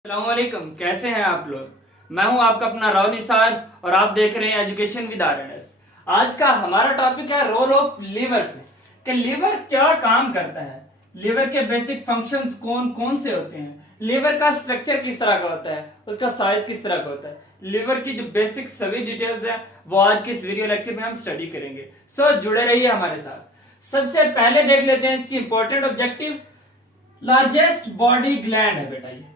अस्सलामुअलैकुम, कैसे हैं आप लोग। मैं हूं आपका अपना राव निसार और आप देख रहे हैं एजुकेशन विद आरएनएस। आज का हमारा टॉपिक है रोल ऑफ लीवर पे कि लीवर क्या काम करता है, लीवर के बेसिक फंक्शंस कौन कौन से होते हैं, लीवर का स्ट्रक्चर किस तरह का होता है, उसका साइज किस तरह का होता है। लीवर की जो बेसिक सभी डिटेल्स हैं वो आज के इस वीडियो लेक्चर में हम स्टडी करेंगे। सो जुड़े रहिए हमारे साथ। सबसे पहले देख लेते हैं इसकी important objective. Largest body gland है बेटा ये।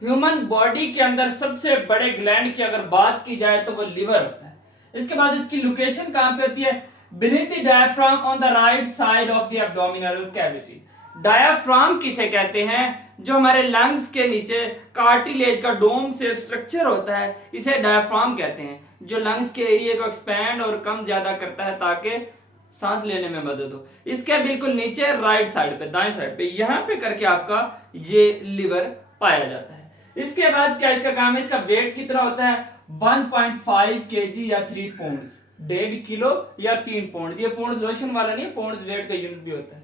ह्यूमन बॉडी के अंदर सबसे बड़े ग्लैंड की अगर बात की जाए तो वो लिवर होता है। इसके बाद इसकी लोकेशन कहां पे होती है, beneath the diaphragm on the right side of the abdominal cavity. Diaphragm किसे कहते हैं, जो हमारे लंग्स के नीचे कार्टिलेज का डोम से स्ट्रक्चर होता है, इसे डायफ्राम कहते हैं, जो लंग्स के एरिया को एक्सपैंड और कम ज्यादा करता है ताकि सांस लेने में मदद हो। इसके बिल्कुल नीचे राइट साइड पे, दाएं साइड पे, यहां पे करके आपका ये लिवर पाया जाता है। इसके बाद क्या इसका काम है, इसका वेट कितना होता है 1.5 केजी या 3 पौंड्स, 1.5 किलो या 3 पौंड। ये पौंड लोशन वाला नहीं, पौंड्स वेट का यूनिट भी होता है।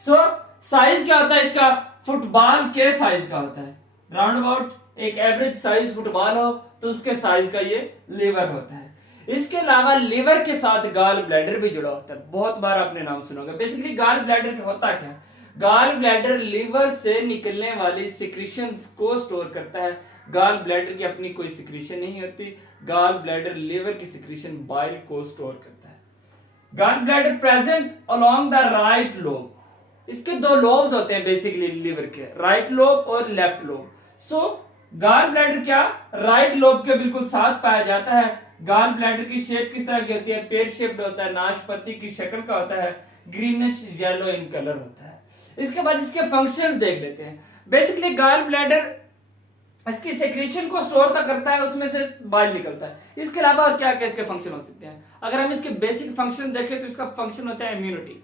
सो साइज क्या होता है इसका, फुटबॉल के साइज का होता है। राउंड अबाउट एक एवरेज साइज फुटबॉल हो तो उसके साइज का ये लीवर होता है। इसके अलावा लीवर के साथ गाल ब्लैडर भी जुड़ा होता है। बहुत बार आपने नाम सुना होगा। बेसिकली गाल ब्लैडर होता क्या है, गाल ब्लैडर लीवर से निकलने वाली सिक्रीशंस को स्टोर करता है। गाल ब्लैडर की अपनी कोई सिक्रीशन नहीं होती, गाल ब्लैडर लीवर की सिक्रीशन बाइल को स्टोर करता है। Gall bladder present along the right lobe. इसके दो लोब्स होते हैं बेसिकली लीवर के, राइट लोब और लेफ्ट लोब। सो गाल ब्लैडर क्या राइट लोब के बिल्कुल साथ पाया जाता है। गाल ब्लैडर की शेप किस तरह की होती है, पेयर शेप्ड होता है, नाशपाती की शक्ल का होता है, ग्रीनिश येलो इन कलर होता है। इसके बाद इसके फंक्शंस देख लेते हैं। बेसिकली गाल ब्लैडर इसकी सेक्रेशन को स्टोर तक करता है, उसमें से बाइल निकलता है। इसके अलावा क्या क्या इसके फंक्शन हो सकते हैं, अगर हम इसके बेसिक फंक्शन देखें तो इसका फंक्शन होता है इम्यूनिटी,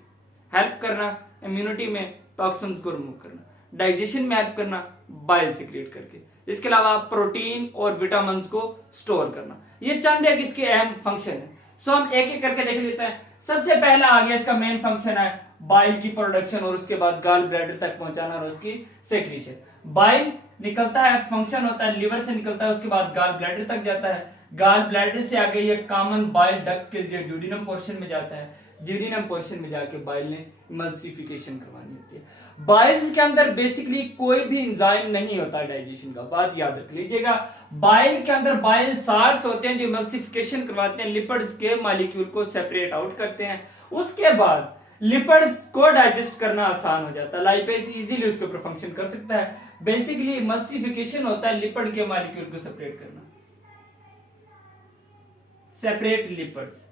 हेल्प करना, इम्यूनिटी में टॉक्सिन्स को रिमूव करना, डाइजेशन में हेल्प करना बाइल सिक्रेट करके। इसके अलावा प्रोटीन और विटामिन को स्टोर करना। ये चंद एक इसके अहम फंक्शन है। सो हम एक एक करके देख लेते हैं। सबसे पहला आ गया इसका मेन फंक्शन है बाइल की प्रोडक्शन और उसके बाद गाल ब्लैडर तक पहुंचाना और उसकी सेक्रेशन। बाइल निकलता है, फंक्शन होता है, लिवर से निकलता है, उसके बाद गाल ब्लैडर तक जाता है। गाल ब्लैडर से आगे ये कॉमन बाइल डक्ट के लिए ड्यूडिनम पोर्शन में जाता है। ड्यूडिनम पोर्शन में जाके बाइल ने इमल्सिफिकेशन करवानी होती है। बाइल्स के अंदर बेसिकली कोई भी एंजाइम नहीं होता डाइजेशन का, बात याद रख लीजिएगा। बाइल के अंदर बाइल साल्ट्स होते हैं जो इमल्सिफिकेशन करवाते हैं, लिपिड्स के मॉलिक्यूल को सेपरेट आउट करते हैं। उसके बाद लिपिड्स को डाइजेस्ट करना आसान हो जाता है, लाइपेज इजीली उसके ऊपर फंक्शन कर सकता है। बेसिकली इमल्सिफिकेशन होता है लिपिड के मॉलिक्यूल को सेपरेट करना, सेपरेट लिपिड्स,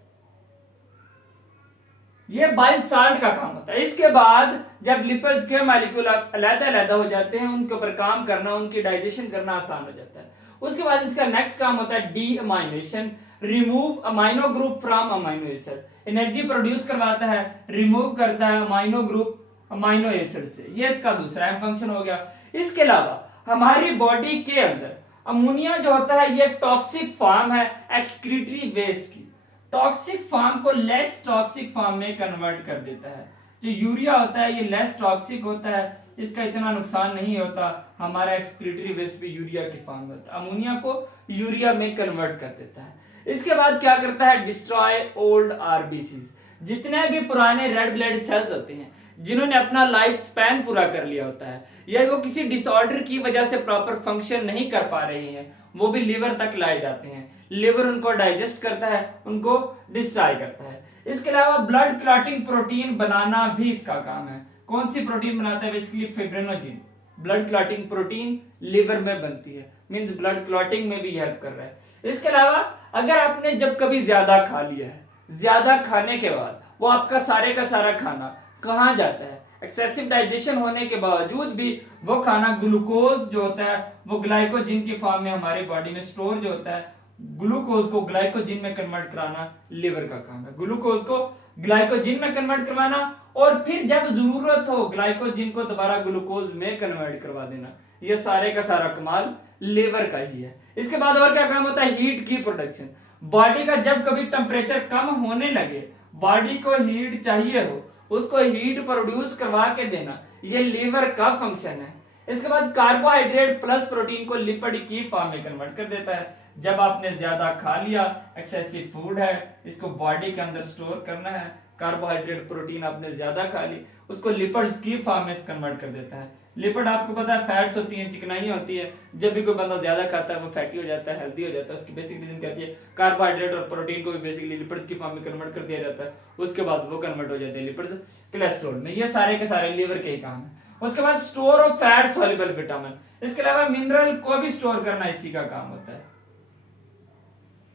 ये बाइल साल्ट का काम होता है। इसके बाद जब लिपिड्स के मॉलिक्यूल अलग-अलग हो जाते हैं, उनके ऊपर काम करना, उनकी डाइजेशन करना आसान हो जाता है। उसके बाद इसका नेक्स्ट काम होता है D amination, remove amino group from amino acid. Energy produce करवाता है, रिमूव करता है अमाइनो ग्रुप अमाइनो एसिड से। ये इसका दूसरा फंक्शन हो गया। इसके अलावा हमारी बॉडी के अंदर अमोनिया जो होता है ये टॉक्सिक फॉर्म है एक्सक्रीटरी वेस्ट की, टॉक्सिक फॉर्म को लेस टॉक्सिक फॉर्म में कन्वर्ट कर देता है। जो यूरिया होता है ये लेस टॉक्सिक होता है, इसका इतना नुकसान नहीं होता। हमारा एक्सक्रीटरी वेस्ट भी यूरिया के फॉर्म में होता है, अमोनिया को यूरिया में कन्वर्ट कर देता है। इसके बाद क्या करता है, डिस्ट्रॉय ओल्ड आरबीसीज। जितने भी पुराने रेड ब्लड सेल्स होते हैं जिन्होंने अपना लाइफ स्पैन पूरा कर लिया होता है या वो किसी डिसऑर्डर की वजह से प्रॉपर फंक्शन नहीं कर पा रहे हैं, वो भी लिवर तक लाए जाते हैं। लिवर उनको डाइजेस्ट करता है, उनको डिस्ट्रॉय करता है। इसके अलावा ब्लड क्लॉटिंग प्रोटीन बनाना भी इसका काम है। कौन सी प्रोटीन बनाता है, basically fibrinogen. Blood clotting protein liver में बनती है, मींस ब्लड क्लॉटिंग में भी हेल्प कर रहा है। इसके अलावा अगर आपने जब कभी ज्यादा खा लिया है, ज्यादा खाने के बाद वो आपका सारे का सारा खाना कहाँ जाता है, एक्सेसिव डाइजेशन होने के बावजूद भी वो खाना ग्लूकोज जो होता है वो ग्लाइकोजिन की फॉर्म में हमारी बॉडी में स्टोर जो होता है, ग्लूकोज को ग्लाइकोजिन में कन्वर्ट कराना लिवर का काम है। ग्लूकोज को ग्लाइकोजिन में कन्वर्ट करवाना और फिर जब जरूरत हो ग्लाइकोजिन को दोबारा ग्लूकोज में कन्वर्ट करवा देना, ये सारे का सारा कमाल लिवर का ही है। इसके बाद और क्या काम होता है, हीट की प्रोडक्शन। बॉडी का जब कभी टेम्परेचर कम होने लगे, बॉडी को हीट चाहिए हो, उसको हीट प्रोड्यूस करवा के देना, ये लीवर का फंक्शन है। इसके बाद कार्बोहाइड्रेट प्लस प्रोटीन को लिपिड की फॉर्म में कन्वर्ट कर देता है। जब आपने ज्यादा खा लिया, एक्सेसिव फूड है, इसको बॉडी के अंदर स्टोर करना है, कार्बोहाइड्रेट प्रोटीन आपने ज्यादा खा ली, उसको लिपिड्स की फॉर्म में कन्वर्ट कर देता है। लिपिड आपको पता है फैट्स होती हैं, चिकनाई होती है। जब भी कोई बंदा ज्यादा खाता है वो फैटी हो जाता है, हेल्दी हो जाता है। उसकी बेसिक रीजन कहती है कार्बोहाइड्रेट और प्रोटीन को भी बेसिकली लिपिड्स की फॉर्म में कन्वर्ट कर दिया जाता है। उसके बाद वो कन्वर्ट हो जाते हैं लिपिड्स कोलेस्ट्रॉल में। ये सारे के सारे लीवर के ही काम है। उसके बाद store of fat soluble vitamin, इसके अलावा मिनरल को भी स्टोर करना इसी का काम होता है।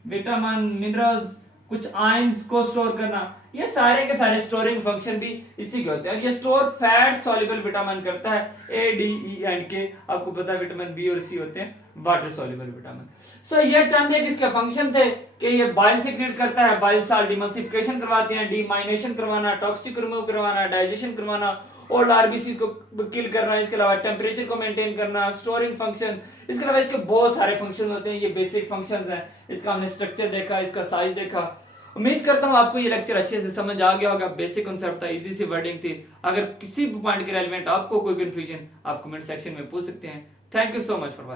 विटामिन, मिनरल्स, कुछ आयंस को स्टोर करना, ये सारे के सारे स्टोरिंग फंक्शन भी इसी के होते हैं। ये स्टोर फैट सॉल्युबल विटामिन करता है ए, डी, ई एंड के। आपको पता है विटामिन बी और सी होते हैं वाटर सॉल्युबल विटामिन। सो ये चंद एक इसके फंक्शन थे कि ये बाइल सिक्रीट करता है, बाइल साल्ट डिमल्सिफिकेशन करवाते हैं, डीमाइनेशन करवाना, टॉक्सिक रिमूव करवाना, डाइजेशन करवाना, ओल्ड आरबीसी को किल करना, इसके अलावा टेम्परेचर को मेंटेन करना, स्टोरिंग फंक्शन, इसके अलावा इसके बहुत सारे फंक्शन होते हैं। ये बेसिक फंक्शंस हैं। इसका हमने स्ट्रक्चर देखा, इसका साइज देखा। उम्मीद करता हूं आपको ये लेक्चर अच्छे से समझ आ गया होगा। बेसिक कॉन्सेप्ट था, इजी सी वर्डिंग थी। अगर किसी भी पॉइंट के रेलेवेंट आपको कोई कंफ्यूजन, आप कमेंट सेक्शन में पूछ सकते हैं। Thank you so much for watching.